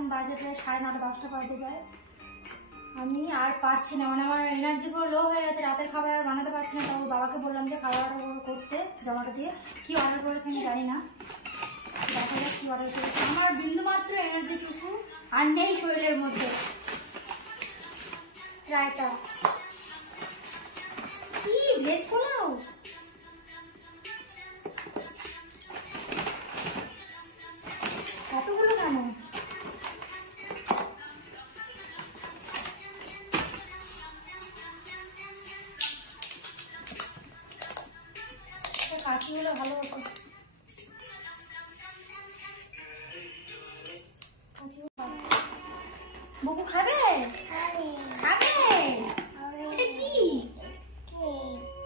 এখন বাজে প্রায় 9:30 10টা বাজতে যায়। আমি আর পারছি না, মানে আমার এনার্জি পুরো লো হয়ে গেছে, রাতের খাবার আর বানাতে পারছি না। তাও বাবাকে বললাম যে খাবার অর্ডার করতে, জমাটো দিয়ে। কি অর্ডার করেছে আমি জানি না, দেখা যাক কি অর্ডার করেছে। আমার বিন্দুমাত্র এনার্জিটুকু আর নেই শরীরের মধ্যে। রায়তা কি ভেজ পোলাও, এতগুলো কেন? কাশি হলে ভালো হতো। বুকু খাবে? খাবে? এটা কি?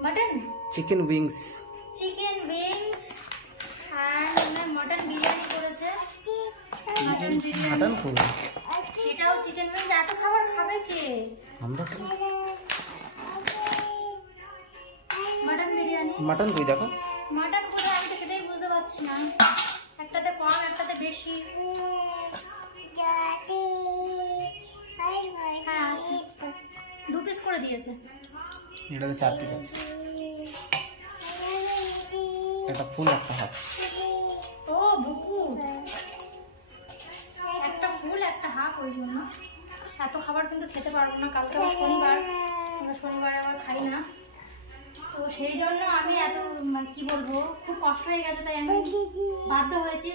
Mutton? Chicken wings. Chicken wings আর মটন বিরিয়ানি করেছে। মটন বিরিয়ানি, মটন করব। সেটাও চিকেন উইংস। এত খাবার খাবে কে? আমরা খাবো মটন বিরিয়ানি। মটন কই দেখো। মটন কোথায়? আমি তো সেটাই বুঝতে পারছি না, একটাতে কম একটাতে বেশি। হ্যাঁ আছে, 2 পিস করে দিয়েছে। এটাতে 4 পিস আছে, একটা ফুল একটা হাফ। ও বুকু, একটা ফুল একটা হাফ, ওই জন্য এত খাবার কিন্তু খেতে পারবো না। কালকে আবার শনিবার, আমরা শনিবারে আবার খাই না, তো সেই জন্য আমি এত মানে কি বলবো, খুব কষ্ট হয়ে গেছে। তাই আমি বাধ্য হয়েছি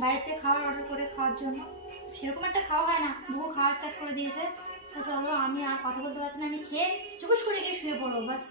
বাইরেতে খাবার অর্ডার করে খাওয়ার জন্য। সেরকম একটা খাওয়া হয় না, বুকু খাওয়ার স্টার্ট করে দিয়েছে। তো চলো, আমি আর কথা বলতে পারছি না, আমি খেয়ে চুকুস করে গিয়ে শুয়ে পড়বো বাস।